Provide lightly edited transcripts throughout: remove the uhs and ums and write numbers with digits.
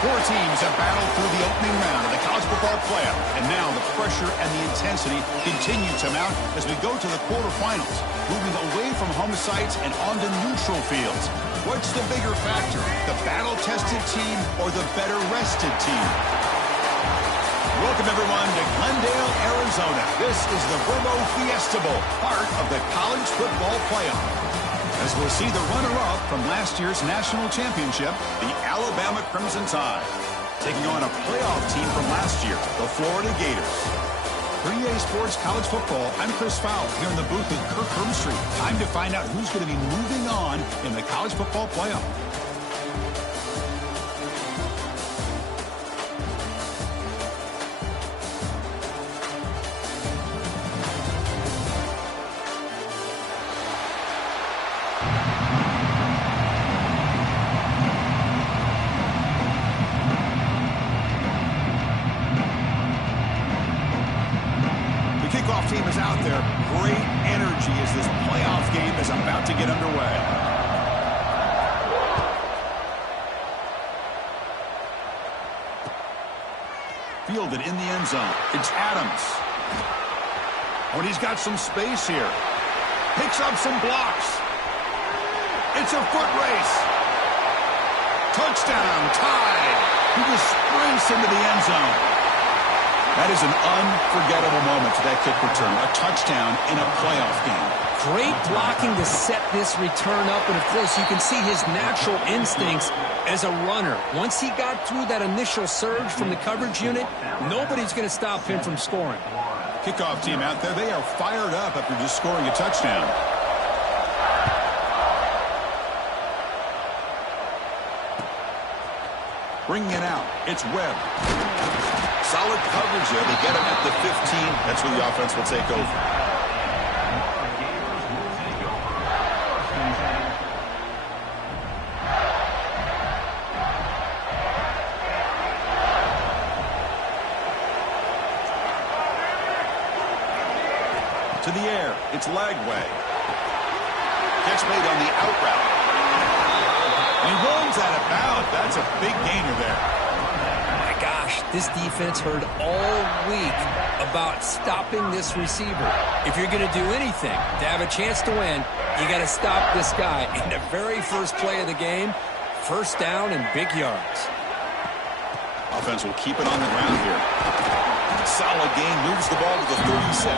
Four teams have battled through the opening round of the college football playoff, and now the pressure and the intensity continue to mount as we go to the quarterfinals, moving away from home sites and onto neutral fields. What's the bigger factor, the battle-tested team or the better-rested team? Welcome, everyone, to Glendale, Arizona. This is the Verbo Fiesta Bowl, part of the college football playoff. As we'll see the runner-up from last year's national championship, the Alabama Crimson Tide, taking on a playoff team from last year, the Florida Gators. For EA Sports College Football, I'm Chris Fowle here in the booth with Kirk Herbstreit. Time to find out who's going to be moving on in the college football playoff. Team is out there. Great energy as this playoff game is about to get underway. Fielded in the end zone. It's Adams. Oh, and he's got some space here. Picks up some blocks. It's a foot race. Touchdown, Tide. He just sprints into the end zone. That is an unforgettable moment for that kick return. A touchdown in a playoff game. Great blocking to set this return up. And, of course, you can see his natural instincts as a runner. Once he got through that initial surge from the coverage unit, nobody's going to stop him from scoring. Kickoff team out there, they are fired up after just scoring a touchdown. Bringing it out, it's Webb. Solid coverage there. They get him at the 15. That's where the offense will take over. To the air. It's Lagway. Catch made on the out route. He runs out of bounds. That's a big gainer there. This defense heard all week about stopping this receiver. If you're going to do anything to have a chance to win, you got to stop this guy. In the very first play of the game, first down and big yards. Offense will keep it on the ground here. Solid gain, moves the ball to the 36.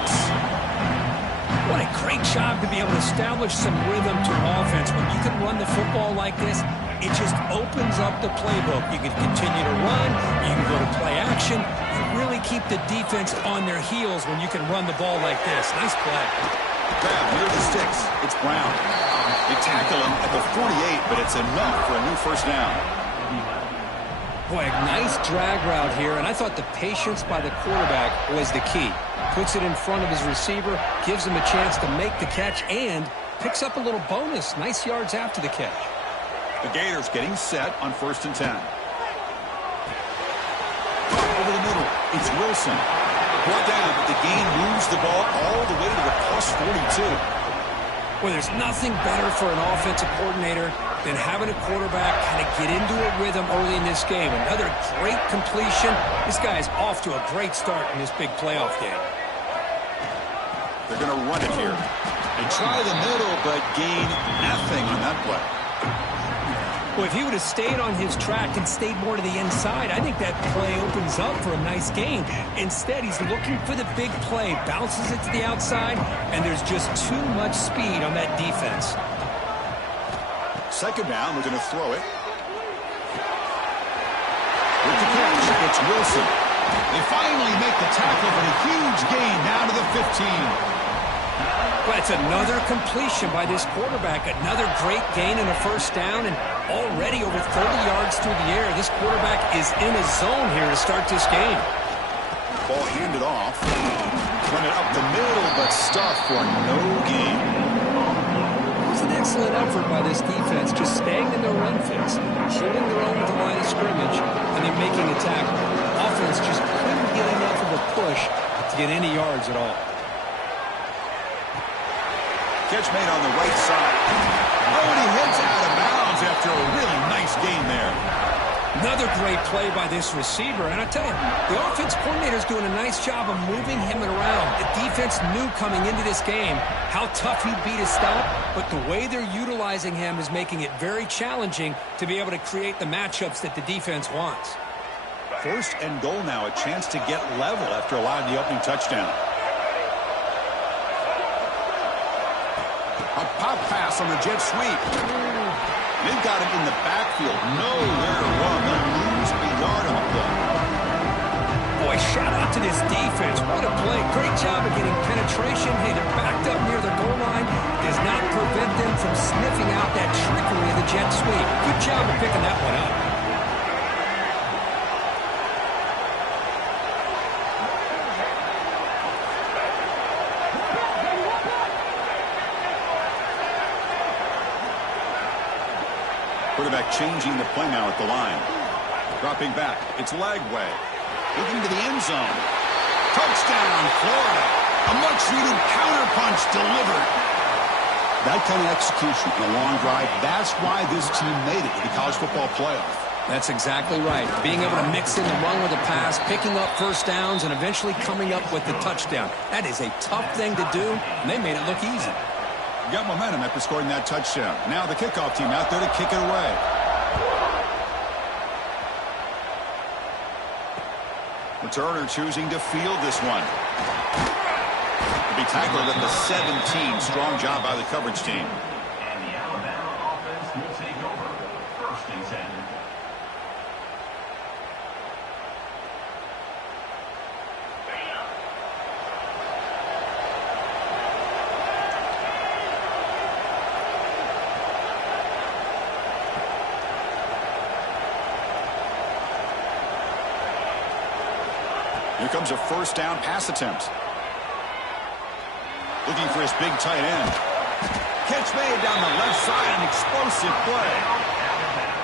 What a great job to be able to establish some rhythm to an offense. When you can run the football like this, it just opens up the playbook. You can continue to run. You can go to play action. You really keep the defense on their heels when you can run the ball like this. Nice play. Grab near the sticks. It's Brown. They tackle him at the 48, but it's enough for a new first down. Boy, a nice drag route here, and I thought the patience by the quarterback was the key. Puts it in front of his receiver, gives him a chance to make the catch, and picks up a little bonus. Nice yards after the catch. The Gators getting set on 1st and 10. Over the middle, it's Wilson. Brought down, but the gain moves the ball all the way to the plus 42. Well, there's nothing better for an offensive coordinator than having a quarterback kind of get into a rhythm early in this game. Another great completion. This guy is off to a great start in this big playoff game. They're going to run it here. They try the middle, but gain nothing on that play. Well, if he would have stayed on his track and stayed more to the inside, I think that play opens up for a nice gain. Instead, he's looking for the big play, bounces it to the outside, and there's just too much speed on that defense. Second down, we're going to throw it. With the catch, it's Wilson. They finally make the tackle for a huge gain down to the 15. But it's another completion by this quarterback. Another great gain in a first down, and already over 30 yards through the air. This quarterback is in a zone here to start this game. Ball handed off. Run it up the middle, but stuffed for no gain. It was an excellent effort by this defense, just staying in their run fits, holding their own at the line of scrimmage, and then making a tackle. Offense just couldn't get enough of a push to get any yards at all. Catch made on the right side. Oh, and he heads out of bounds after a really nice gain there. Another great play by this receiver. And I tell you, the offense coordinator is doing a nice job of moving him around. The defense knew coming into this game how tough he'd be to stop, but the way they're utilizing him is making it very challenging to be able to create the matchups that the defense wants. 1st and goal now, a chance to get level after allowing the opening touchdown. A pop pass on the jet sweep. They've got him in the backfield. Nowhere to run. They'll lose a yard on the play. Boy, shout out to this defense. What a play. Great job of getting penetration. Hey, they're backed up near the goal line. Does not prevent them from sniffing out that trickery of the jet sweep. Good job of picking that one up. Quarterback changing the play now at the line. Dropping back. It's Lagway. Looking to the end zone. Touchdown, Florida. A much-needed counterpunch delivered. That kind of execution in a long drive, that's why this team made it to the college football playoff. That's exactly right. Being able to mix in the run with the pass, picking up first downs, and eventually coming up with the touchdown. That is a tough thing to do, and they made it look easy. Got momentum after scoring that touchdown. Now the kickoff team out there to kick it away. Returner choosing to field this one. To be tackled at the 17. Strong job by the coverage team. And the Alabama offense will take over. 1st and 10. Here comes a 1st down pass attempt. Looking for his big tight end. Catch made down the left side, an explosive play.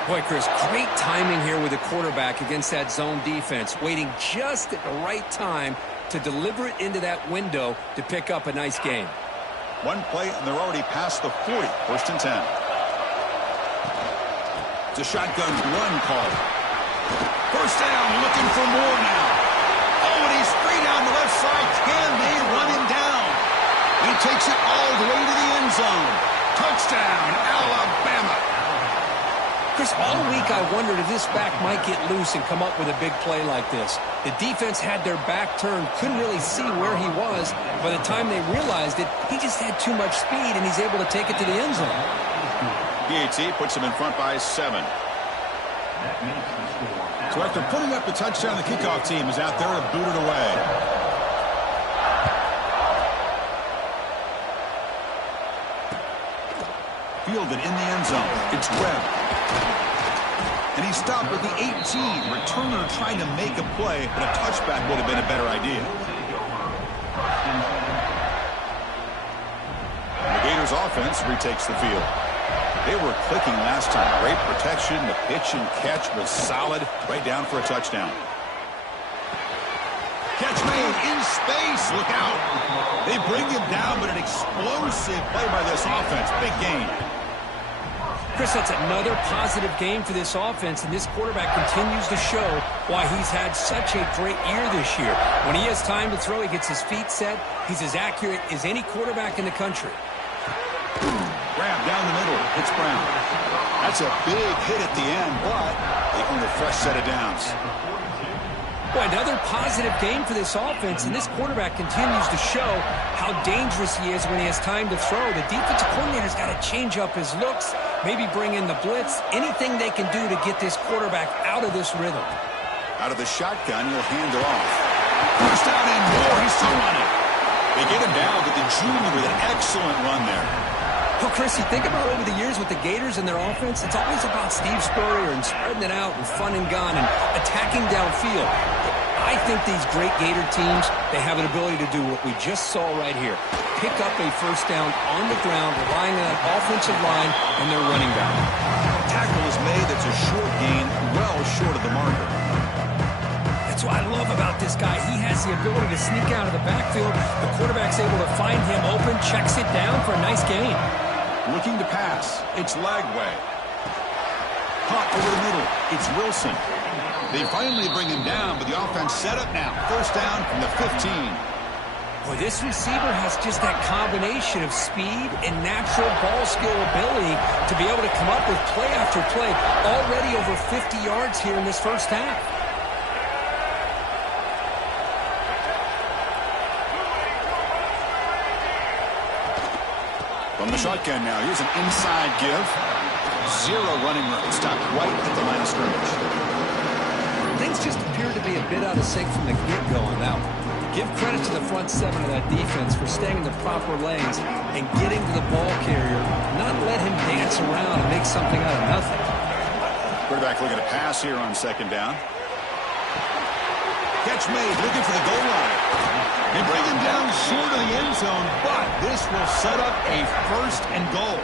Boy, Chris, great timing here with the quarterback against that zone defense, waiting just at the right time to deliver it into that window to pick up a nice gain. One play, and they're already past the 40. 1st and 10. It's a shotgun run call. 1st down, looking for more now. Oh, and he's free down the left side. Can they run him down? He takes it all the way to the end zone. Touchdown, Alabama. Chris, all week I wondered if this back might get loose and come up with a big play like this. The defense had their back turned, couldn't really see where he was. By the time they realized it, he just had too much speed, and he's able to take it to the end zone. PAT puts him in front by 7. So after putting up the touchdown, the kickoff team is out there to boot it away. Fielded in the end zone. It's Webb. And he stopped at the 18. Returner trying to make a play, but a touchback would have been a better idea. The Gators offense retakes the field. They were clicking last time. Great protection. The pitch and catch was solid. Right down for a touchdown. Catch made in space. Look out. They bring him down, but an explosive play by this offense. Big gain. Chris, that's another positive game for this offense, and this quarterback continues to show why he's had such a great year this year. When he has time to throw, he gets his feet set. He's as accurate as any quarterback in the country. Grab down the middle. It's Brown. That's a big hit at the end, but they earn a fresh set of downs. Boy, another positive game for this offense, and this quarterback continues to show how dangerous he is when he has time to throw. The defensive coordinator's got to change up his looks, maybe bring in the blitz, anything they can do to get this quarterback out of this rhythm. Out of the shotgun, he'll hand it off. First down and more. He's still running. They get him down, but the junior with an excellent run there. Well, Chris, you think about over the years with the Gators and their offense, it's always about Steve Spurrier and spreading it out and fun and gun and attacking downfield. I think these great Gator teams, they have an ability to do what we just saw right here. Pick up a first down on the ground, relying on an offensive line and their running back. Tackle is made that's a short gain, well short of the marker. That's what I love about this guy. He has the ability to sneak out of the backfield. The quarterback's able to find him open, checks it down for a nice gain. Looking to pass. It's Lagway. Caught Over the middle, it's Wilson. They finally bring him down, but the offense set up now. First down from the 15. Boy, this receiver has just that combination of speed and natural ball skill ability to be able to come up with play after play. Already over 50 yards here in this first half. From the shotgun now, here's an inside give. Zero running room. Stopped right at the line of scrimmage. Things just appear to be a bit out of sync from the get-go on that one. Give credit to the front seven of that defense for staying in the proper lanes and getting to the ball carrier, not let him dance around and make something out of nothing. Quarterback looking to pass here on second down. Catch made, looking for the goal line. They bring him down short of the end zone, but this will set up a first and goal.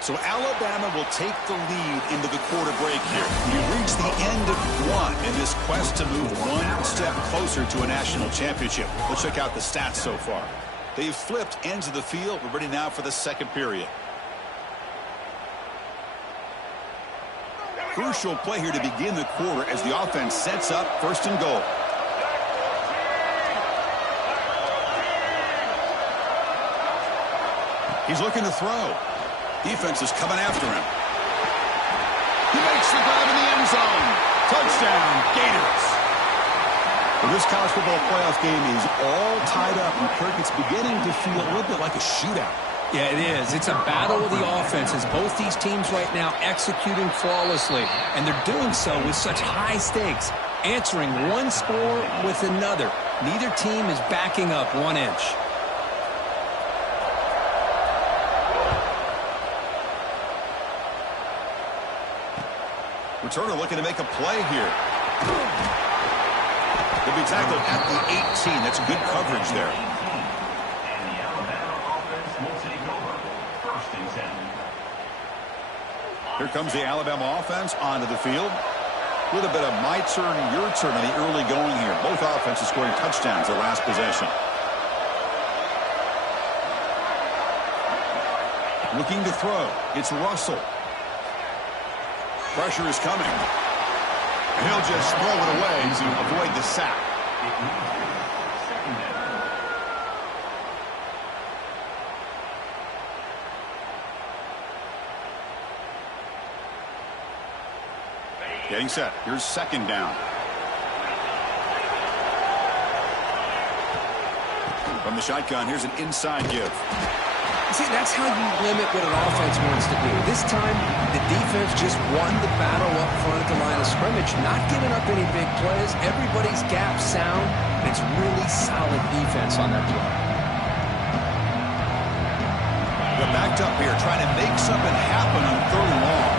So Alabama will take the lead into the quarter break here. We reach the end of one in this quest to move one step closer to a national championship. Let's check out the stats so far. They've flipped ends of the field. We're ready now for the second period. Crucial play here to begin the quarter as the offense sets up first and goal. He's looking to throw. Defense is coming after him. He makes the grab in the end zone. Touchdown, Gators. Well, this college football playoff game is all tied up, and Kirk, it's beginning to feel a little bit like a shootout. Yeah, it is. It's a battle of the offenses. Both these teams right now executing flawlessly, and they're doing so with such high stakes, answering one score with another. Neither team is backing up 1 inch. Returner looking to make a play here. He'll be tackled at the 18. That's good coverage there. And the Alabama offense will take over. First and 10. Here comes the Alabama offense onto the field. A little bit of my turn, your turn on the early going here. Both offenses scoring touchdowns their last possession. Looking to throw. It's Russell. Pressure is coming. He'll just throw it away to avoid the sack. Getting set. Here's second down. From the shotgun, here's an inside give. See, that's how you limit what an offense wants to do. This time, the defense just won the battle up front at the line of scrimmage, not giving up any big plays. Everybody's gap sound, and it's really solid defense on that play. They're backed up here, trying to make something happen on third and long.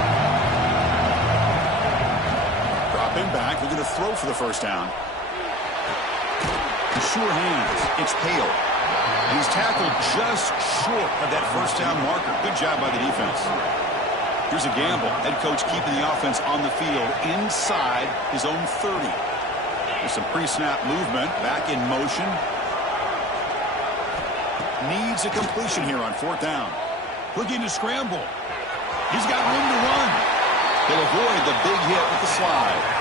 Dropping back, looking to throw for the first down. Sure hands. It's Hale. He's tackled just short of that first down marker. Good job by the defense. Here's a gamble. Head coach keeping the offense on the field inside his own 30. There's some pre-snap movement. Back in motion. Needs a completion here on fourth down. Looking to scramble. He's got room to run. He'll avoid the big hit with the slide.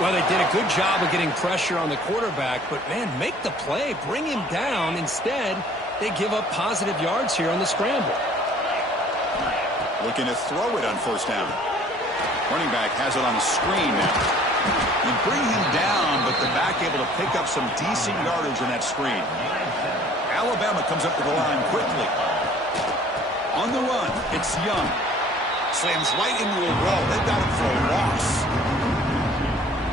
Well, they did a good job of getting pressure on the quarterback, but, man, make the play, bring him down. Instead, they give up positive yards here on the scramble. Looking to throw it on first down. Running back has it on the screen now. You bring him down, but the back able to pick up some decent yardage on that screen. Alabama comes up to the line quickly. On the run, it's Young. Slams right into a wall. They've got him for a loss.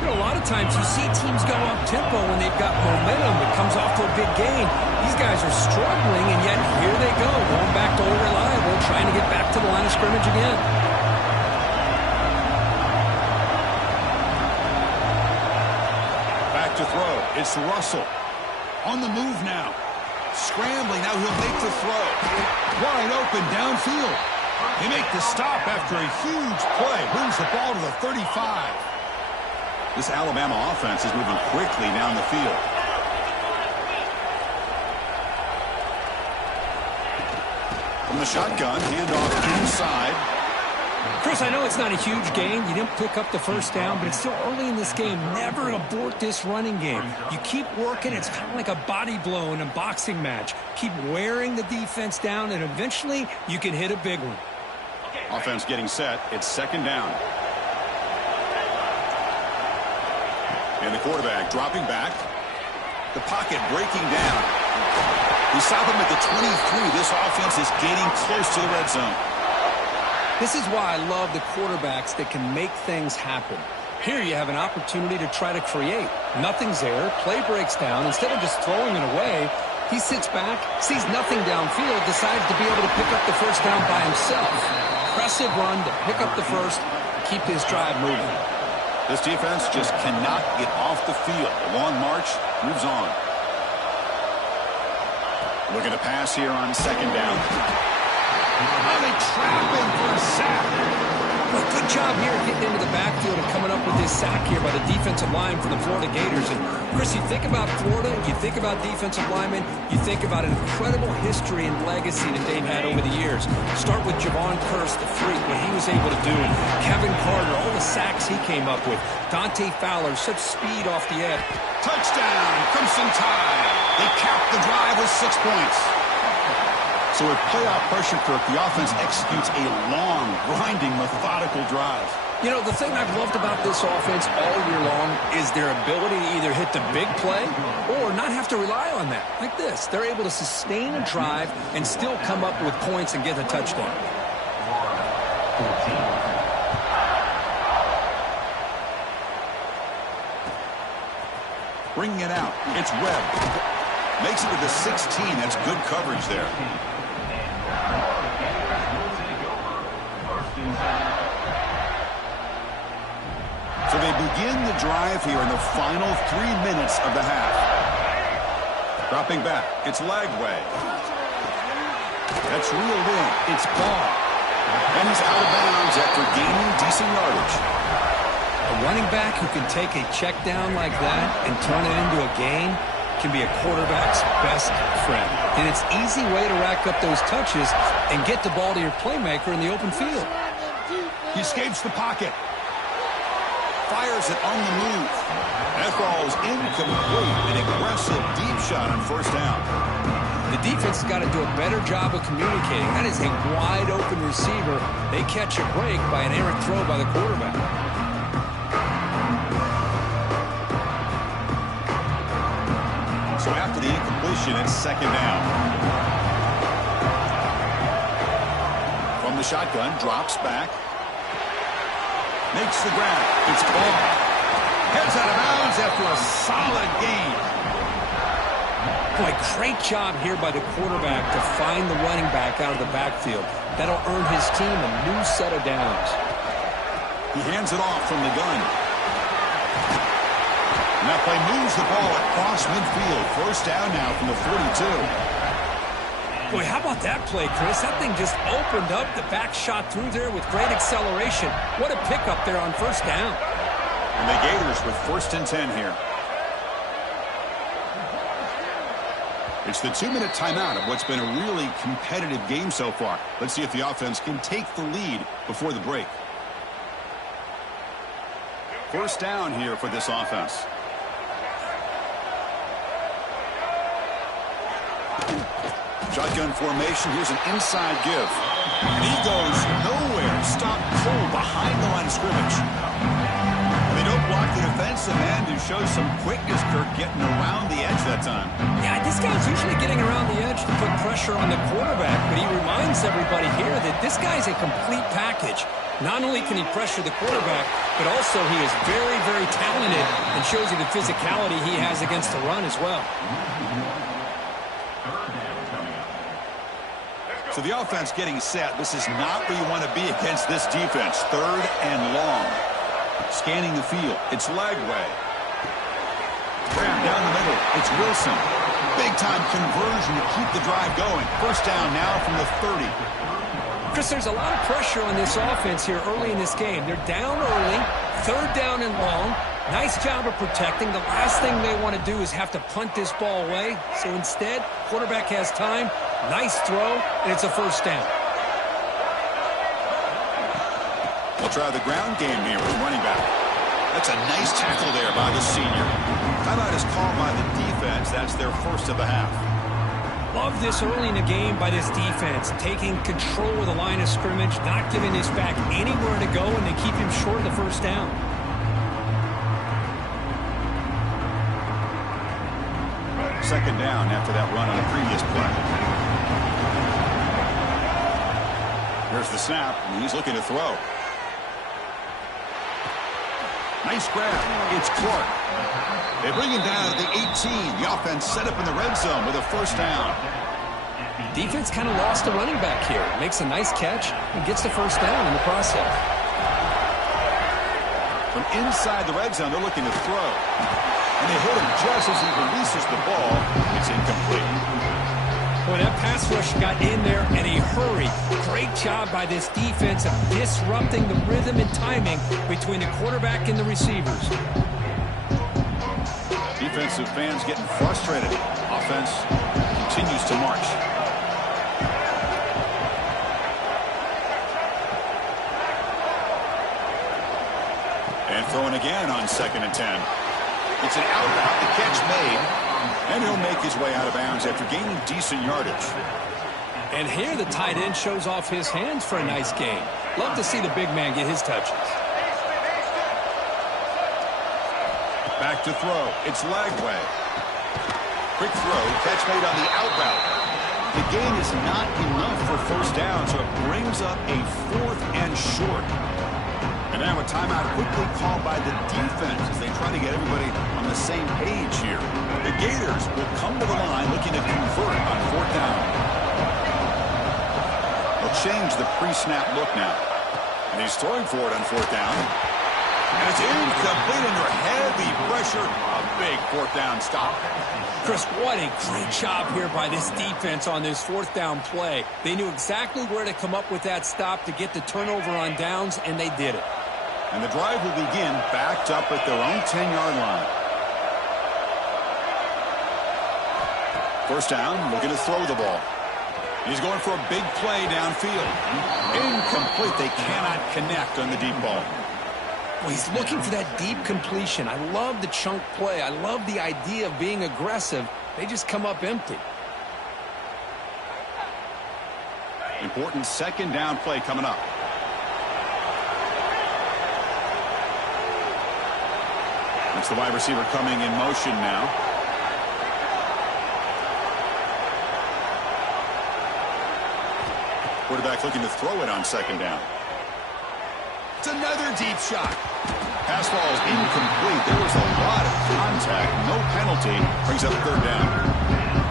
A lot of times you see teams go up-tempo when they've got momentum that comes off to a big gain. These guys are struggling, and yet here they go, going back to old reliable, trying to get back to the line of scrimmage again. Back to throw. It's Russell. On the move now. Scrambling. Now he'll make the throw. Wide open downfield. They make the stop after a huge play. Brings the ball to the 35. This Alabama offense is moving quickly down the field. From the shotgun, handoff inside. Chris, I know it's not a huge gain. You didn't pick up the first down, but it's still early in this game. Never abort this running game. You keep working. It's kind of like a body blow in a boxing match. Keep wearing the defense down, and eventually you can hit a big one. Offense getting set. It's second down. And the quarterback dropping back. The pocket breaking down. We stop him at the 23. This offense is gaining close to the red zone. This is why I love the quarterbacks that can make things happen. Here you have an opportunity to try to create. Nothing's there. Play breaks down. Instead of just throwing it away, he sits back, sees nothing downfield, decides to be able to pick up the first down by himself. Impressive run to pick up the first, keep this drive moving. This defense just cannot get off the field. The long march moves on. Looking to pass here on second down. They trap him for a sack. Well, good job here getting into the backfield and coming up with this sack here by the defensive line for the Florida Gators. And, Chris, you think about Florida, you think about defensive linemen, you think about an incredible history and legacy that they've had over the years. Start with Javon Kearse, the freak, what he was able to do. And Kevin Carter, all the sacks he came up with. Dante Fowler, such speed off the edge. Touchdown, Crimson Tide. They capped the drive with 6 points. So with playoff pressure, Kirk, the offense executes a long, grinding, methodical drive. You know, the thing I've loved about this offense all year long is their ability to either hit the big play or not have to rely on that. Like this. They're able to sustain a drive and still come up with points and get a touchdown. Bringing it out. It's Webb. Makes it to the 16. That's good coverage there. So they begin the drive here in the final 3 minutes of the half. Dropping back. It's Lagway. That's reeled in. It's Ball. And he's out of bounds after gaining decent yardage. A running back who can take a check down like that and turn it into a gain can be a quarterback's best friend. And it's an easy way to rack up those touches and get the ball to your playmaker in the open field. He escapes the pocket. Fires it on the move. That ball is incomplete. An aggressive deep shot on first down. The defense has got to do a better job of communicating. That is a wide open receiver. They catch a break by an errant throw by the quarterback. So after the incompletion, it's second down. From the shotgun, drops back. Makes the grab. It's Ball. Heads out of bounds after a solid gain. Boy, great job here by the quarterback to find the running back out of the backfield. That'll earn his team a new set of downs. He hands it off from the gun. And that play moves the ball across midfield. First down now from the 42. Boy, how about that play, Chris? That thing just opened up. The back shot through there with great acceleration. What a pickup there on first down. And the Gators with first and 10 here. It's the 2-minute timeout of what's been a really competitive game so far. Let's see if the offense can take the lead before the break. First down here for this offense. Shotgun formation. Here's an inside give. And he goes nowhere. Stopped cold behind the line of scrimmage. They don't block the defensive end who shows some quickness, Kirk, getting around the edge that time. Yeah, this guy's usually getting around the edge to put pressure on the quarterback, but he reminds everybody here that this guy's a complete package. Not only can he pressure the quarterback, but also he is very, very talented and shows you the physicality he has against the run as well. So the offense getting set. This is not where you want to be against this defense. Third and long. Scanning the field. It's Lagway. Grab down the middle. It's Wilson. Big-time conversion to keep the drive going. First down now from the 30. Chris, there's a lot of pressure on this offense here early in this game. They're down early, third down and long. Nice job of protecting. The last thing they want to do is have to punt this ball away. So instead, quarterback has time. Nice throw, and it's a first down. We'll try the ground game here with running back. That's a nice tackle there by the senior. Timeout is called by the defense. That's their first of the half. Love this early in the game by this defense. Taking control of the line of scrimmage, not giving this back anywhere to go, and they keep him short of the first down. Second down after that run on the previous play. Here's the snap, and he's looking to throw. Nice grab. It's Clark. They bring him down at the 18. The offense set up in the red zone with a first down. Defense kind of lost a running back here. Makes a nice catch and gets the first down in the process. From inside the red zone, they're looking to throw. And they hit him just as he releases the ball. It's incomplete. Boy, that pass rush got in there in a hurry. Great job by this defense of disrupting the rhythm and timing between the quarterback and the receivers. Defensive fans getting frustrated. Offense continues to march. And throwing again on 2nd and 10. It's an out route, the catch made, and he'll make his way out of bounds after gaining decent yardage. And here the tight end shows off his hands for a nice gain. Love to see the big man get his touches. Back to throw. It's Lagway. Quick throw, catch made on the out route. The gain is not enough for first down, so it brings up a 4th and short. And now a timeout quickly called by the defense as they try to get everybody on the same page here. The Gators will come to the line looking to convert on 4th down. They'll change the pre-snap look now. And he's throwing for it on 4th down. And it's incomplete under heavy pressure. A big 4th down stop. Chris, what a great job here by this defense on this 4th down play. They knew exactly where to come up with that stop to get the turnover on downs, and they did it. And the drive will begin backed up at their own 10-yard line. First down, looking to throw the ball. He's going for a big play downfield. Incomplete. They cannot connect on the deep ball. Well, he's looking for that deep completion. I love the chunk play. I love the idea of being aggressive. They just come up empty. Important 2nd down play coming up. That's the wide receiver coming in motion now. Quarterback looking to throw it on 2nd down. It's another deep shot. Pass ball is incomplete. There was a lot of contact. No penalty. Brings up 3rd down.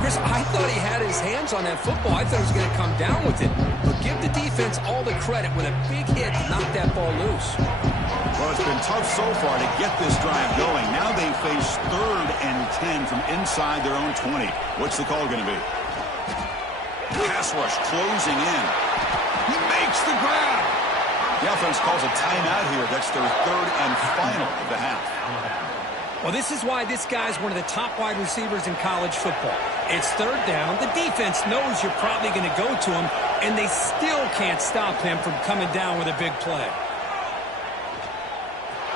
Chris, I thought he had his hands on that football. I thought he was going to come down with it. But give the defense all the credit with a big hit to knock that ball loose. Well, it's been tough so far to get this drive going. Now they face 3rd and 10 from inside their own 20. What's the call going to be? Pass rush closing in. He makes the grab. The offense calls a timeout here. That's their 3rd and final of the half. Well, this is why this guy's one of the top wide receivers in college football. It's 3rd down. The defense knows you're probably going to go to him, and they still can't stop him from coming down with a big play.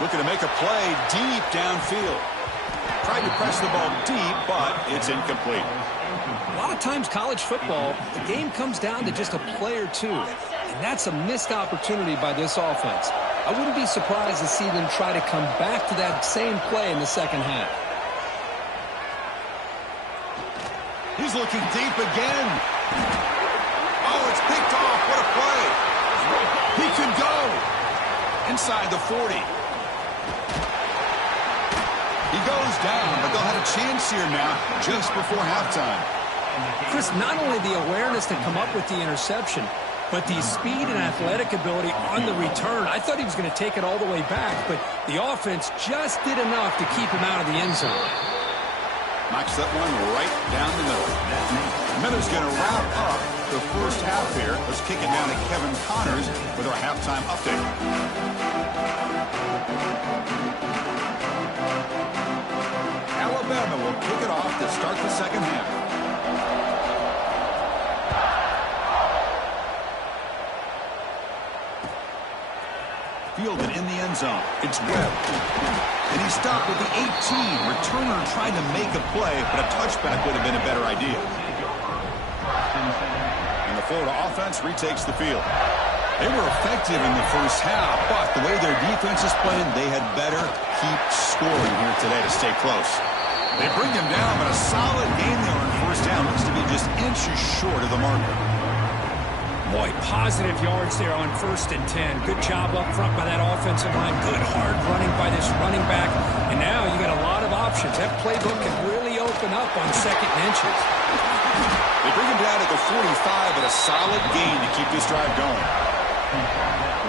Looking to make a play deep downfield. Tried to press the ball deep, but it's incomplete. A lot of times college football, the game comes down to just a play or two. And that's a missed opportunity by this offense. I wouldn't be surprised to see them try to come back to that same play in the 2nd half. He's looking deep again. Oh, it's picked off. What a play. He could go. Inside the 40. He goes down, but they'll have a chance here now just before halftime. Chris, not only the awareness to come up with the interception, but the speed and athletic ability on the return. I thought he was going to take it all the way back, but the offense just did enough to keep him out of the end zone. Knocks that one right down the middle. Miller's going to wrap up the first half here. Let's kick it down to Kevin Connors with our halftime update. kick it off to start the second half. Fielded in the end zone. It's Webb. And he stopped with the 18. Returner trying to make a play, but a touchback would have been a better idea. And the Florida offense retakes the field. They were effective in the first half, but the way their defense is playing, they had better keep scoring here today to stay close. They bring him down, but a solid game there on first down. Looks to be just inches short of the marker. Boy, positive yards there on 1st and 10. Good job up front by that offensive line. Good hard running by this running back. And now you got a lot of options. That playbook can really open up on 2nd and inches. They bring him down at the 45, but a solid gain to keep this drive going.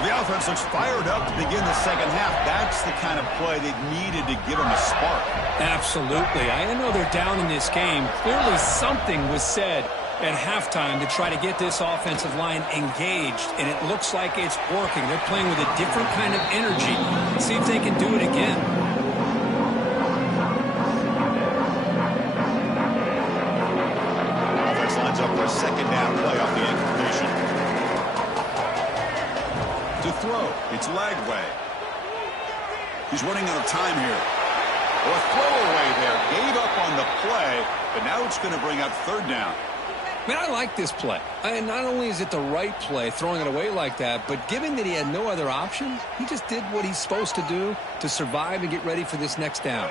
The offense looks fired up to begin the second half. That's the kind of play they needed to give them a spark. Absolutely. I know they're down in this game. Clearly something was said at halftime to try to get this offensive line engaged, and it looks like it's working. They're playing with a different kind of energy. Let's see if they can do it again. Offense lines up for a second down play off the incompletion. To throw, it's Lagway. He's running out of time here. Well, a throwaway there. Gave up on the play, but now it's going to bring up 3rd down. Man, I like this play. And not only is it the right play, throwing it away like that, but given that he had no other option, he just did what he's supposed to do to survive and get ready for this next down.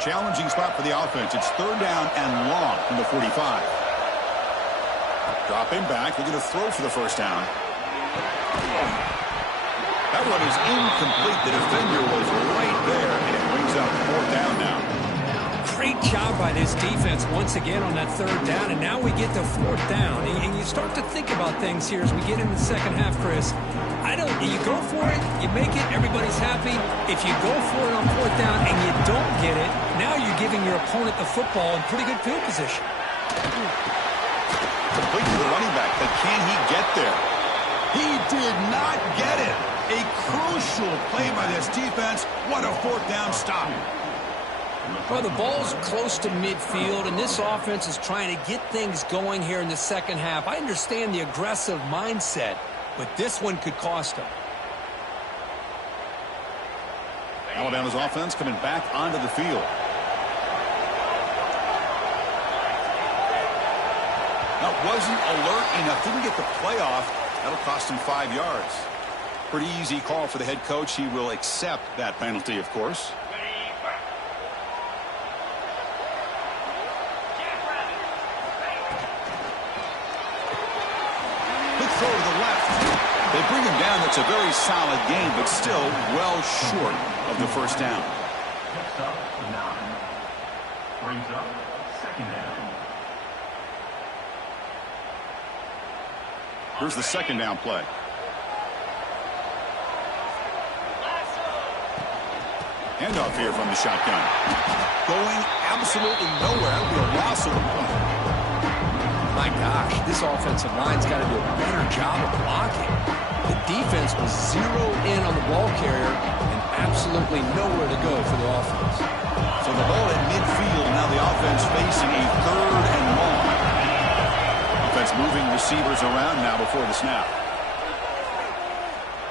Challenging spot for the offense. It's 3rd down and long from the 45. Dropping back. They're going to throw for the first down. That one is incomplete. The defender was right there, and it brings up 4th down now. Great job by this defense once again on that 3rd down, and now we get to 4th down. And you start to think about things here as we get into the second half, Chris. You go for it, you make it, everybody's happy. If you go for it on 4th down and you don't get it, now you're giving your opponent the football in pretty good field position. Complete to the running back, but can he get there? He did not get it. A crucial play by this defense. What a 4th down stop. Well, the ball's close to midfield, and this offense is trying to get things going here in the second half. I understand the aggressive mindset, but this one could cost them. Alabama's offense coming back onto the field. That wasn't alert enough. Didn't get the play off. That'll cost him 5 yards. Pretty easy call for the head coach. He will accept that penalty, of course. Throw to the left. They bring him down. That's a very solid game, but still well short of the first down. Next up, 9. Brings up 2nd down. Here's the 2nd down play. Handoff here from the shotgun. Going absolutely nowhere. That'll be a loss of the ball. My gosh, this offensive line's got to do a better job of blocking. The defense was zeroed in on the ball carrier and absolutely nowhere to go for the offense. So the ball at midfield, now the offense facing a 3rd and long. Offense moving receivers around now before the snap.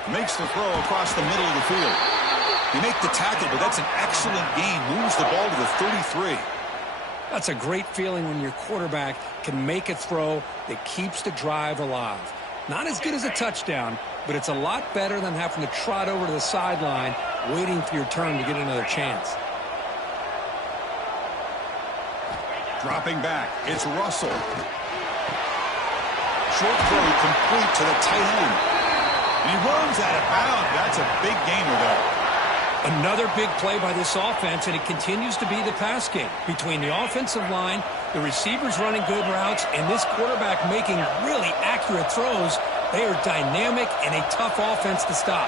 Makes the throw across the middle of the field. You make the tackle, but that's an excellent gain. Moves the ball to the 33. That's a great feeling when your quarterback can make a throw that keeps the drive alive. Not as good as a touchdown, but it's a lot better than having to trot over to the sideline waiting for your turn to get another chance. Dropping back, it's Russell. Short throw complete to the tight end. And he runs out of bounds. That's a big gainer there. Another big play by this offense, and it continues to be the pass game. Between the offensive line, the receivers running good routes, and this quarterback making really accurate throws, they are dynamic and a tough offense to stop.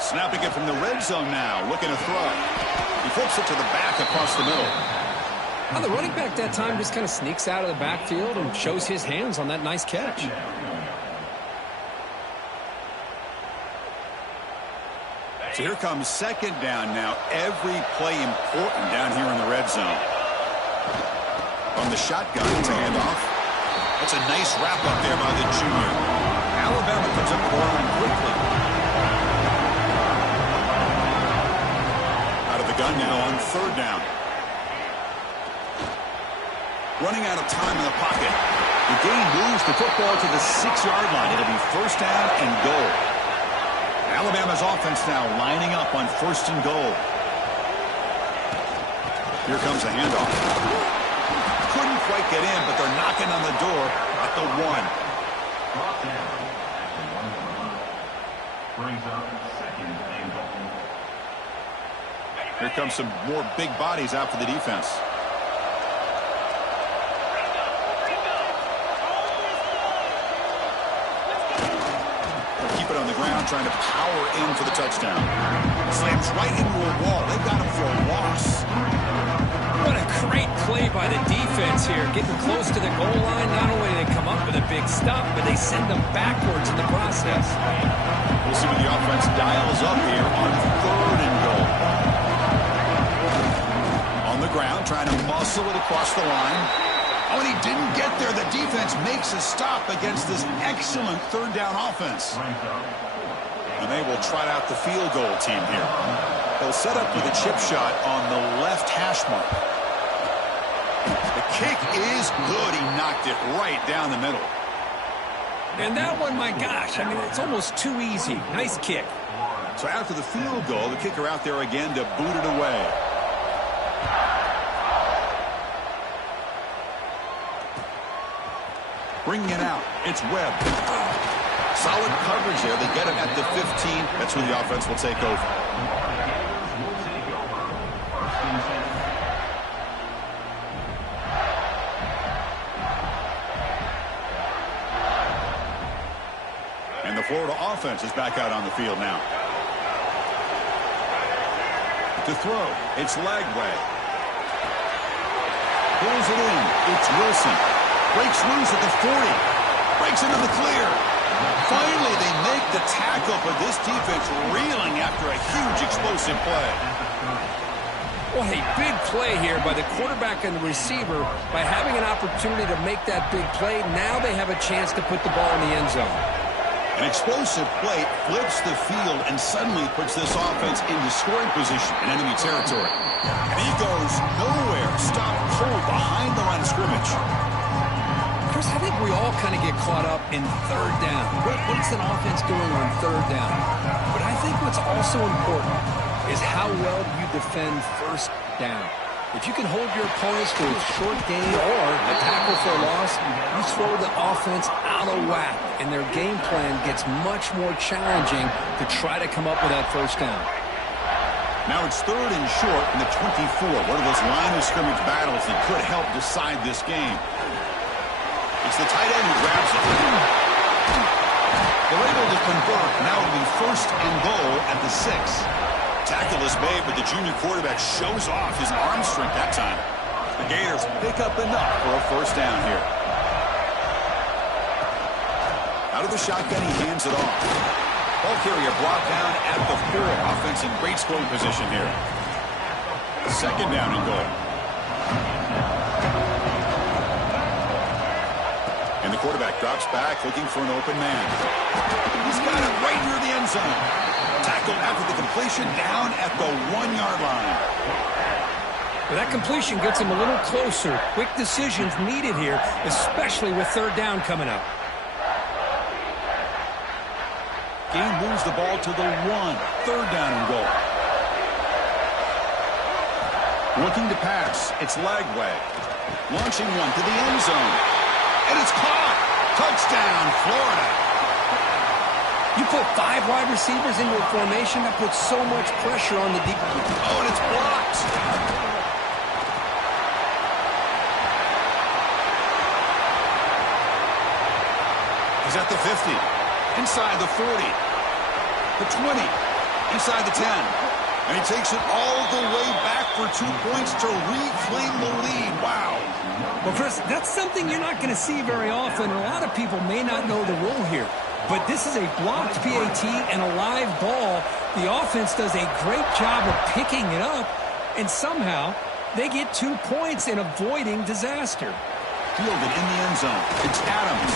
Snapping it from the red zone now, looking to throw. He flips it to the back across the middle. Now the running back that time just kind of sneaks out of the backfield and shows his hands on that nice catch. So here comes second down now. Every play important down here in the red zone. From the shotgun, it's a handoff. That's a nice wrap up there by the junior. Alabama comes up with the line quickly. Out of the gun now on third down. Running out of time in the pocket. The gain moves the football to the 6-yard line. It'll be first down and goal. Alabama's offense now lining up on first and goal. Here comes a handoff. Couldn't quite get in, but they're knocking on the door at the 1. Brought down at the 1 line. Brings up second and goal. Here comes some more big bodies out for the defense. Keep it on the ground, trying to power in for the touchdown. Slams right into a wall. They've got him for a loss. What a great play by the defense here. Getting close to the goal line. Not only do they come up with a big stop, but they send them backwards in the process. We'll see what the offense dials up here on third and goal. On the ground, trying to muscle it across the line. Oh, and he didn't get there. The defense makes a stop against this excellent third down offense. And they will trot out the field goal team here. They'll set up with a chip shot on the left hash mark. The kick is good. He knocked it right down the middle. And that one, my gosh, I mean, it's almost too easy. Nice kick. So after the field goal, the kicker out there again to boot it away. Bringing it out, it's Webb. Solid coverage there. They get him at the 15. That's where the offense will take over. And the Florida offense is back out on the field now. To throw, it's Lagway. Pulls it in, it's Wilson. Breaks loose at the 40. Breaks into the clear. Finally, they make the tackle, but this defense reeling after a huge explosive play. What a big play here by the quarterback and the receiver. By having an opportunity to make that big play, now they have a chance to put the ball in the end zone. An explosive play flips the field and suddenly puts this offense into scoring position in enemy territory. And he goes nowhere. Stop cold behind the line of scrimmage. Chris, I think we all kind of get caught up in third down. What's an offense doing on third down? But I think what's also important is how well you defend first down. If you can hold your opponents to a short gain or a tackle for a loss, you throw the offense out of whack, and their game plan gets much more challenging to try to come up with that first down. Now it's third and short in the 24. One of those line of scrimmage battles that could help decide this game. It's the tight end who grabs it. They're able to convert. Now it'll be first and goal at the 6. Tackle is made, but the junior quarterback shows off his arm strength that time. The Gators pick up enough for a first down here. Out of the shotgun, he hands it off. Ball carrier brought down at the 4. Offense in great scoring position here. Second down and goal. And the quarterback drops back, looking for an open man. He's got it right near the end zone. Tackled after the completion, down at the 1-yard line. Well, that completion gets him a little closer. Quick decisions needed here, especially with third down coming up. Gain moves the ball to the 1. Third down and goal. Looking to pass, it's Lagway. Launching one to the end zone. And it's caught. Touchdown, Florida. You put 5 wide receivers into a formation, that puts so much pressure on the deep. Oh, and it's blocked. He's at the 50. Inside the 40. The 20. Inside the 10. And he takes it all the way back for 2 points to reclaim the lead. Wow. Well, Chris, that's something you're not going to see very often. A lot of people may not know the rule here. But this is a blocked PAT and a live ball. The offense does a great job of picking it up, and somehow they get 2 points in avoiding disaster. Fielded in the end zone. It's Adams.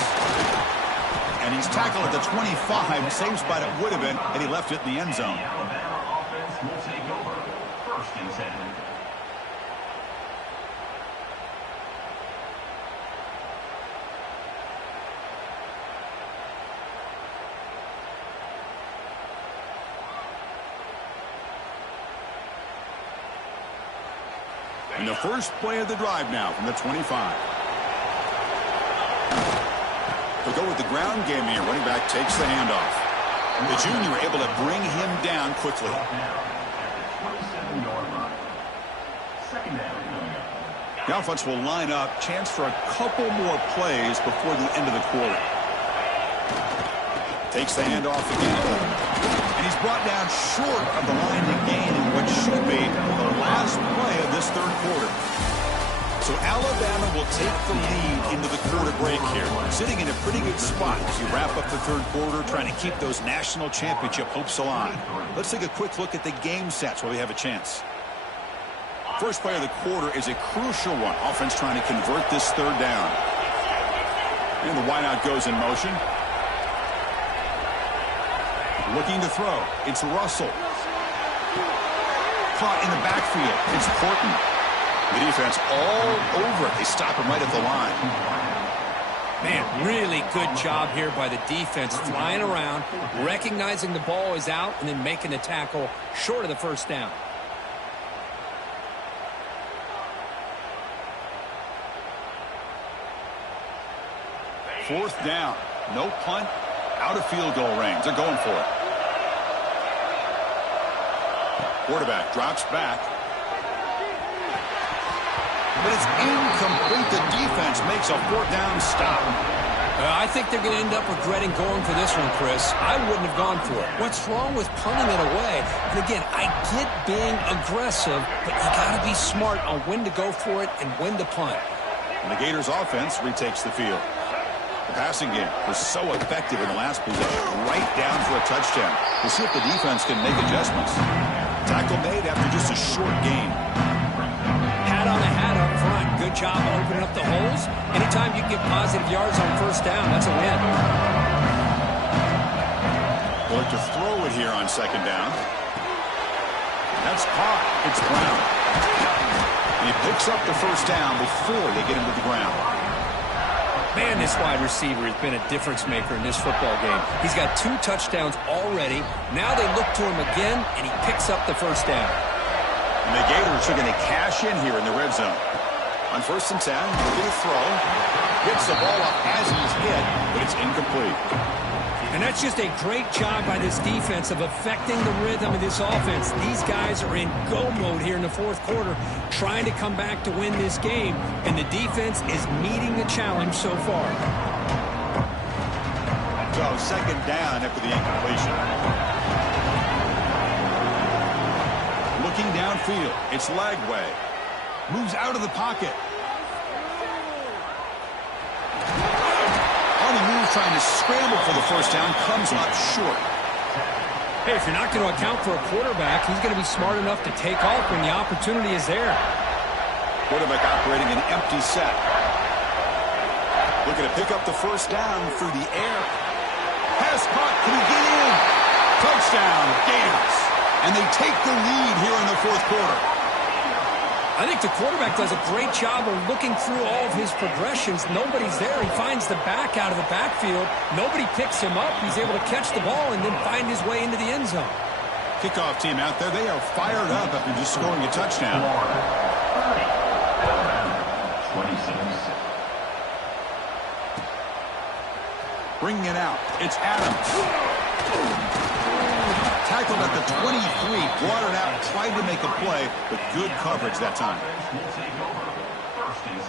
And he's tackled at the 25. Same spot it would have been had he left it in the end zone. The Alabama offense will take over. 1st and 10. And the first play of the drive now from the 25. They'll go with the ground game here. Running back takes the handoff. The junior able to bring him down quickly. Now at the 27-yard line. 2nd down coming up. The offense will line up. Chance for a couple more plays before the end of the quarter. Takes the handoff again. And he's brought down short of the line to gain in what should be the last play of this 3rd quarter. So Alabama will take the lead into the quarter break here. Sitting in a pretty good spot as you wrap up the 3rd quarter, trying to keep those national championship hopes alive. Let's take a quick look at the game sets while we have a chance. First play of the quarter is a crucial one. Offense trying to convert this 3rd down. And the wideout goes in motion. Looking to throw. It's Russell. Caught in the backfield. It's Horton. The defense all over it. They stop him right at the line. Man, really good job here by the defense, flying around, recognizing the ball is out, and then making the tackle short of the 1st down. Fourth down. No punt. Out of field goal range. They're going for it. Quarterback drops back. But it's incomplete. The defense makes a 4th down stop. I think they're going to end up regretting going for this one, Chris. I wouldn't have gone for it. What's wrong with punting it away? And again, I get being aggressive, but you got to be smart on when to go for it and when to punt. And the Gators offense retakes the field. The passing game was so effective in the last possession, right down for a touchdown. We'll see if the defense can make adjustments. Tackle made after just a short gain. Hat on a hat up front. Good job opening up the holes. Anytime you can get positive yards on 1st down, that's a win. They'll look to throw it here on 2nd down. That's caught. It's Brown. And he picks up the 1st down before they get him to the ground. Man, this wide receiver has been a difference maker in this football game. He's got 2 touchdowns already. Now they look to him again, and he picks up the 1st down. And the Gators are going to cash in here in the red zone. On 1st and 10, looking to throw. Gets the ball up as he's hit, but it's incomplete. And that's just a great job by this defense of affecting the rhythm of this offense. These guys are in go mode here in the 4th quarter, trying to come back to win this game, and the defense is meeting the challenge so far. So 2nd down after the incompletion. Looking downfield, it's Lagway. Moves out of the pocket. Trying to scramble for the 1st down, comes up short. Hey, if you're not going to account for a quarterback, he's going to be smart enough to take off when the opportunity is there. Quarterback operating an empty set. Looking to pick up the 1st down through the air. Pass caught. Can he get in? Touchdown, Gators. And they take the lead here in the 4th quarter. I think the quarterback does a great job of looking through all of his progressions. Nobody's there. He finds the back out of the backfield. Nobody picks him up. He's able to catch the ball and then find his way into the end zone. Kickoff team out there. They are fired up after just scoring a touchdown. 26. Bringing it out. It's Adams. Tackled at the 23, brought it out, tried to make a play, but good coverage that time. Will take over. 1st and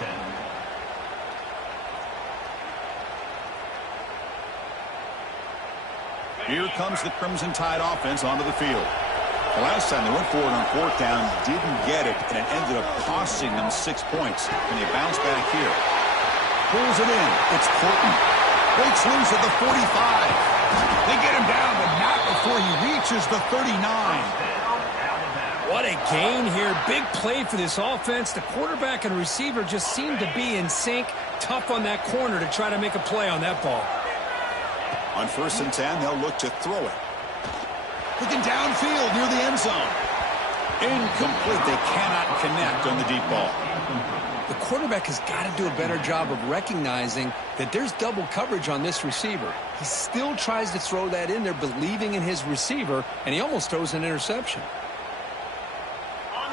10. Here comes the Crimson Tide offense onto the field. The last time they went for it on 4th down, didn't get it, and it ended up costing them 6 points. And they bounce back here. Pulls it in. It's Horton. Breaks loose at the 45. They get him down, but not before he reaches reaches the 39. What a gain here. Big play for this offense. The quarterback and receiver just seem to be in sync. Tough on that corner to try to make a play on that ball. On 1st and 10, they'll look to throw it. Looking downfield near the end zone. Incomplete. They cannot connect on the deep ball. The quarterback has got to do a better job of recognizing that there's double coverage on this receiver. He still tries to throw that in there, believing in his receiver, and he almost throws an interception.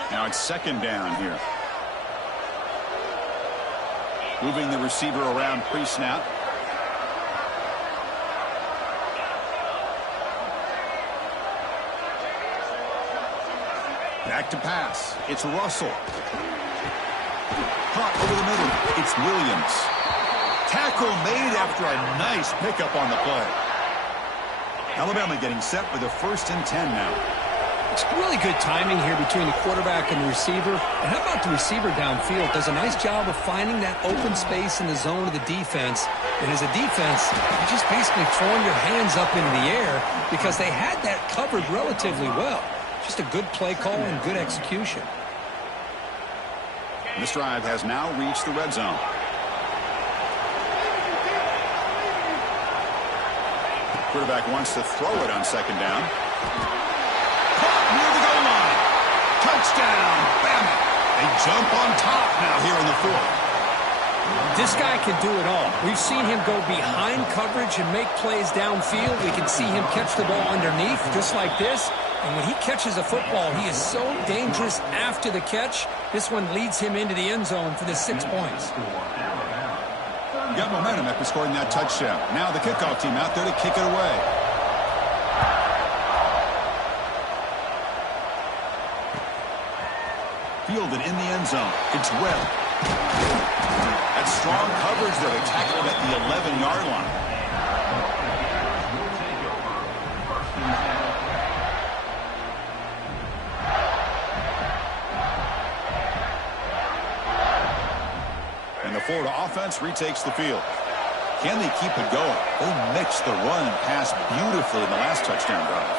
Now it's 2nd down here. Moving the receiver around pre-snap. Back to pass. It's Russell. Caught over the middle. It's Williams. Tackle made after a nice pickup on the play. Alabama getting set for the 1st and 10 now. It's really good timing here between the quarterback and the receiver. And how about the receiver downfield? Does a nice job of finding that open space in the zone of the defense. And as a defense, you're just basically throwing your hands up into the air because they had that covered relatively well. Just a good play call and good execution. This drive has now reached the red zone. Quarterback wants to throw it on 2nd down. Caught near the goal line. Touchdown, Bama. They jump on top now here in the 4th. This guy can do it all. We've seen him go behind coverage and make plays downfield. We can see him catch the ball underneath just like this. And when he catches a football, he is so dangerous after the catch. This one leads him into the end zone for the 6 points. Got momentum after scoring that touchdown. Now the kickoff team out there to kick it away. Fielded in the end zone. It's Webb. That's strong coverage there. They tackle him at the 11-yard line. And the Florida offense retakes the field. Can they keep it going? They mixed the run and pass beautifully in the last touchdown drive.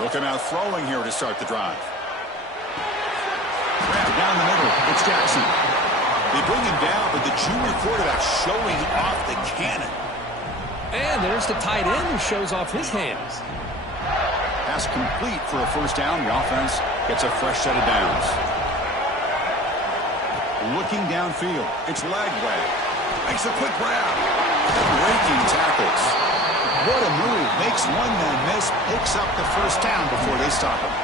Look out throwing here to start the drive. Grab down the middle. It's Jackson. They bring him down, but the junior quarterback showing off the cannon. And there's the tight end who shows off his hands. Pass complete for a 1st down. The offense gets a fresh set of downs. Looking downfield. It's Lagway. Makes a quick grab. Breaking tackles. What a move. Makes one man miss. Picks up the 1st down before they stop him.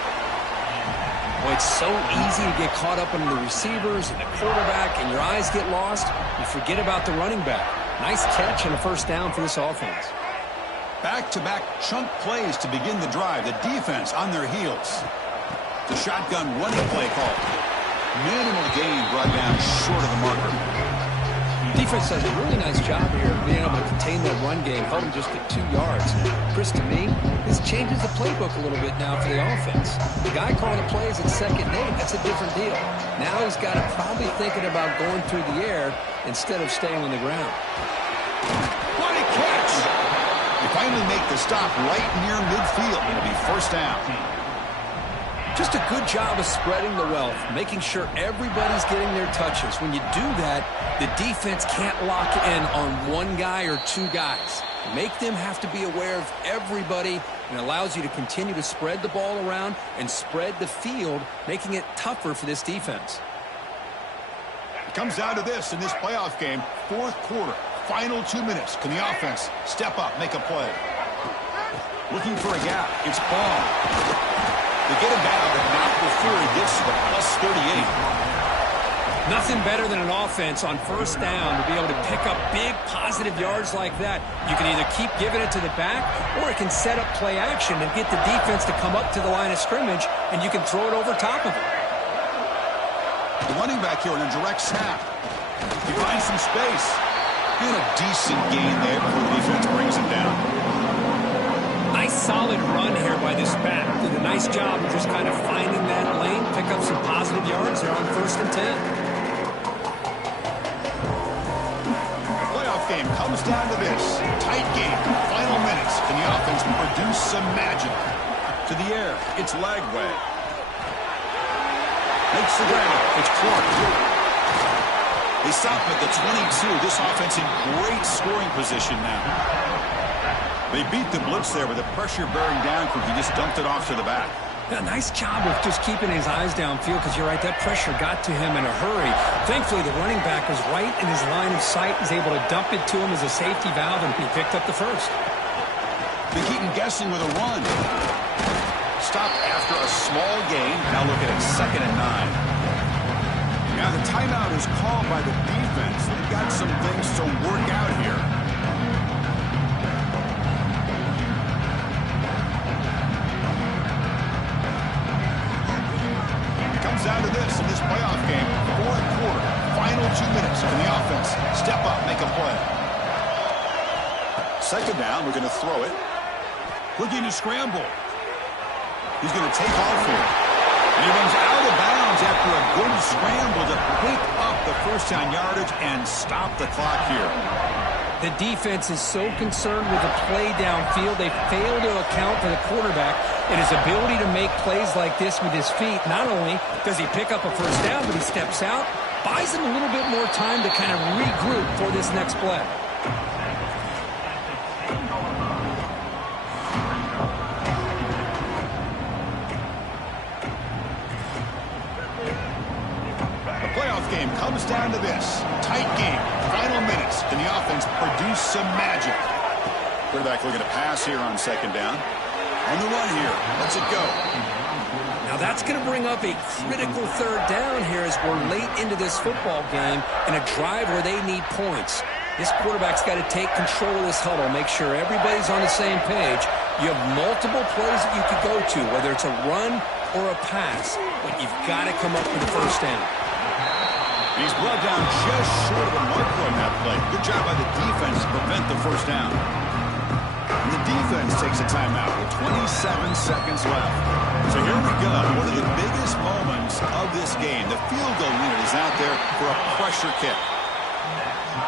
Well, it's so easy to get caught up in the receivers and the quarterback, and your eyes get lost. You forget about the running back. Nice catch and a 1st down for this offense. Back-to-back chunk plays to begin the drive. The defense on their heels. The shotgun running play call. Minimal gain brought down short of the marker. Defense does a really nice job here of being able to contain that run game, held him just at 2 yards. Chris, to me, this changes the playbook a little bit now for the offense. The guy calling the plays at 2nd and 8, that's a different deal. Now he's got to probably thinking about going through the air instead of staying on the ground. What a catch! They finally make the stop right near midfield. It'll be 1st down. Just a good job of spreading the wealth, making sure everybody's getting their touches. When you do that, the defense can't lock in on one guy or 2 guys. Make them have to be aware of everybody, and it allows you to continue to spread the ball around and spread the field, making it tougher for this defense. It comes down to this in this playoff game. 4th quarter, final 2 minutes. Can the offense step up, make a play? Looking for a gap. It's Ball. They get him down, but not before he gets to the +38. Nothing better than an offense on 1st down to be able to pick up big positive yards like that. You can either keep giving it to the back, or it can set up play action and get the defense to come up to the line of scrimmage, and you can throw it over top of it. The running back here in a direct snap. He finds some space. And a decent gain there before the defense brings him down. Nice solid run here by this back. Did a nice job of just kind of finding that lane, pick up some positive yards there on 1st and 10. Playoff game game comes down to this. Tight game. Final minutes. Can the offense produce some magic? To the air. It's Lagway. Makes the grab. It's Clark. They stop at the 22. This offense in great scoring position now. They beat the blitz there with the pressure bearing down because he just dumped it off to the back. Yeah, nice job of just keeping his eyes downfield because you're right, that pressure got to him in a hurry. Thankfully, the running back was right in his line of sight. He's able to dump it to him as a safety valve, and he picked up the first. They keep him guessing with a run. Stop after a small gain. Now look at it, 2nd and 9. Now the timeout is called by the defense. They've got some things to work out here. Down to this in this playoff game. 4th quarter, final 2 minutes. Can the offense step up, make a play? 2nd down, we're going to throw it. Looking to scramble. He's going to take off here. And he runs out of bounds after a good scramble to pick up the first down yardage and stop the clock here. The defense is so concerned with the play downfield, they fail to account for the quarterback and his ability to make plays like this with his feet. Not only does he pick up a first down, but he steps out, buys him a little bit more time to kind of regroup for this next play. The playoff game comes down to this. Tight game. Final minutes. Can the offense produce some magic? Quarterback looking to pass here on 2nd down. On the run here. Let's it go. Now that's going to bring up a critical 3rd down here as we're late into this football game in a drive where they need points. This quarterback's got to take control of this huddle, make sure everybody's on the same page. You have multiple plays that you could go to, whether it's a run or a pass, but you've got to come up with the first down. He's brought down just short of a marker on that play. Good job by the defense to prevent the first down. And the defense takes a timeout with 27 seconds left. So here we go. One of the biggest moments of this game. The field goal unit is out there for a pressure kick.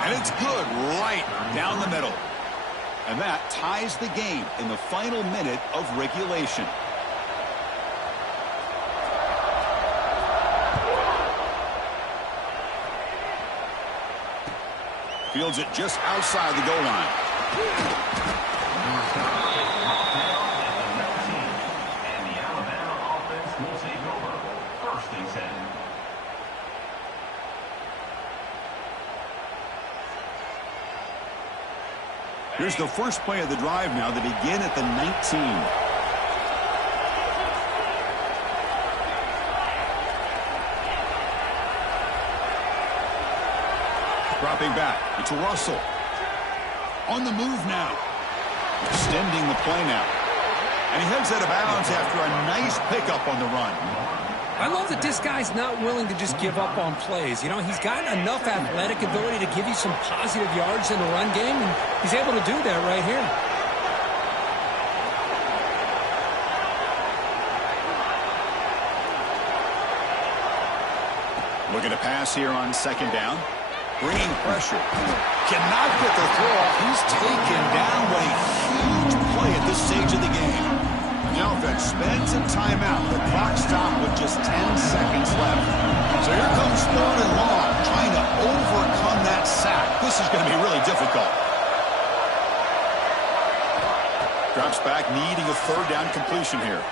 And it's good right down the middle. And that ties the game in the final minute of regulation. Fields it just outside the goal line. And the Alabama offense will take over. 1st and 10. Here's the first play of the drive now. They begin at the 19. Dropping back. It's Russell. On the move now. Extending the play now. And he heads out of bounds after a nice pickup on the run. I love that this guy's not willing to just give up on plays. You know, he's got enough athletic ability to give you some positive yards in the run game, and he's able to do that right here. Looking to pass here on 2nd down. Bringing pressure. Cannot get the throw off. He's taken down. What a huge play at this stage of the game. The offense spends a timeout. The clock stopped with just 10 seconds left. So here comes 3rd and long, trying to overcome that sack. This is going to be really difficult. Drops back, needing a 3rd down completion here.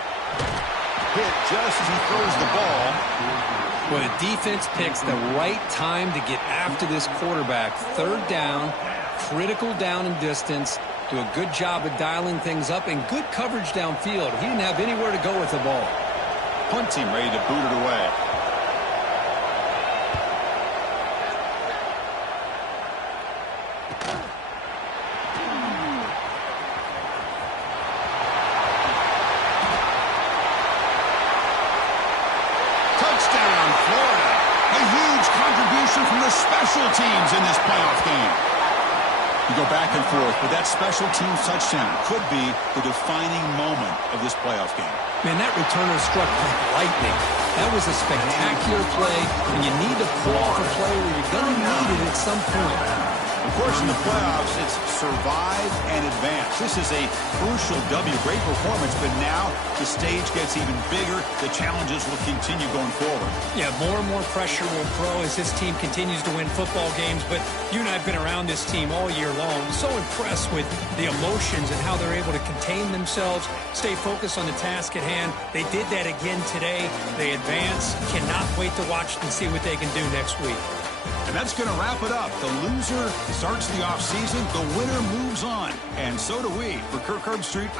Hit just as he throws the ball. Well, the defense picks the right time to get after this quarterback. 3rd down, critical down and distance. Do a good job of dialing things up and good coverage downfield. He didn't have anywhere to go with the ball. Punt team ready to boot it away. Touchdown, Florida. A huge contribution from the special teams in this playoff game. You go back and forth, but that special teams touchdown could be the defining moment of this playoff game. Man, that returner struck like lightning. That was a spectacular play, and you need to pull off a play where you're going to need it at some point. Of course, in the playoffs, it's survive and advance. This is a crucial W. Great performance, but now the stage gets even bigger. The challenges will continue going forward. Yeah, more and more pressure will grow as this team continues to win football games. But you and I have been around this team all year long. So impressed with the emotions and how they're able to contain themselves, stay focused on the task at hand. They did that again today. They advance. Cannot wait to watch and see what they can do next week. And that's going to wrap it up. The loser starts the offseason. The winner moves on. And so do we. For Kirk Herbstreit,